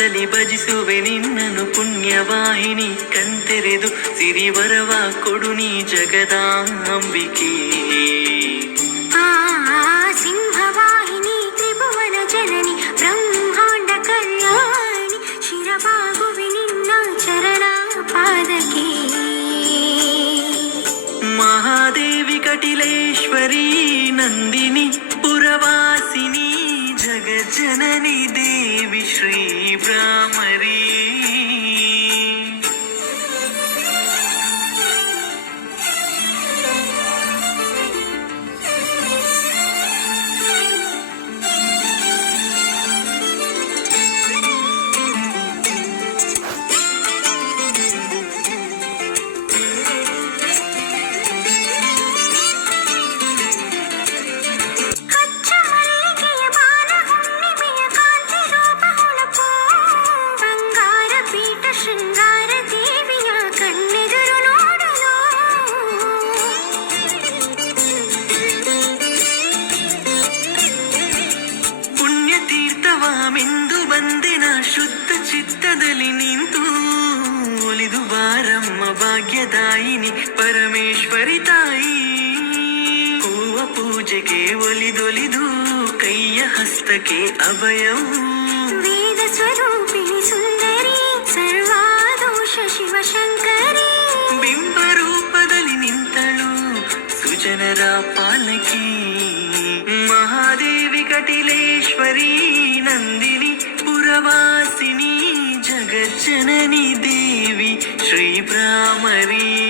ಧ್ಯಾನದಲ್ಲಿ ಭಜಿಸುವೆ ನಿನ್ನನು ಪುಣ್ಯವಾಹಿನಿ ಕಂತೆರೆದು ಸಿರಿವರವ ಕೊಡು ನೀ ಜಗದಾಂಬಿಕೆ. ಸಿಂಹವಾಹಿನಿ ತ್ರಿಭುವನ ಜನನಿ ಬ್ರಹ್ಮಾಂಡ ಕಲ್ಯಾಣಿ ಶಿರಬಾಗುವೆ ನಿನ್ನ ಚರಣ ಪಾದಕ್ಕೆ. ಮಹಾದೇವಿ ಕಟಿಲೇಶ್ವರಿ ನಂದಿನಿ ಪುರವಾಸಿನಿ ಜಗಜ್ಜನನಿ ದೇವಿ ಶ್ರೀ ಭ್ರಾಮರಿ. ಮಿಂದು ಬಂದಿನ ಶುದ್ಧ ಚಿತ್ತದಲ್ಲಿ ನಿಂತು ಒಲಿದು ಬಾರಮ್ಮ ಭಾಗ್ಯದಾಯಿನಿ ಪರಮೇಶ್ವರಿ ತಾಯಿ. ಹೂವ ಪೂಜೆಗೆ ಒಲಿದೊಲಿದು ಕೈಯ ಹಸ್ತಕ್ಕೆ ಅಭಯವು ವೇದ ಸ್ವರೂಪಿಣಿ ಸುಂದರಿ ಸರ್ವಾದೋಷ ಶಿವಶಂಕರಿ. ಬಿಂಬ ರೂಪದಲ್ಲಿ ನಿಂತಳು ಸುಜನರ ಪಾಲಕಿ. ಮಹಾದೇವಿ ಕಟಿಲೇಶ್ವರಿ ನಂದಿನಿ ಪುರವಾಸಿನಿ ಜಗಜ್ಜನನಿ ದೇವಿ ಶ್ರೀ ಭ್ರಾಮರಿ.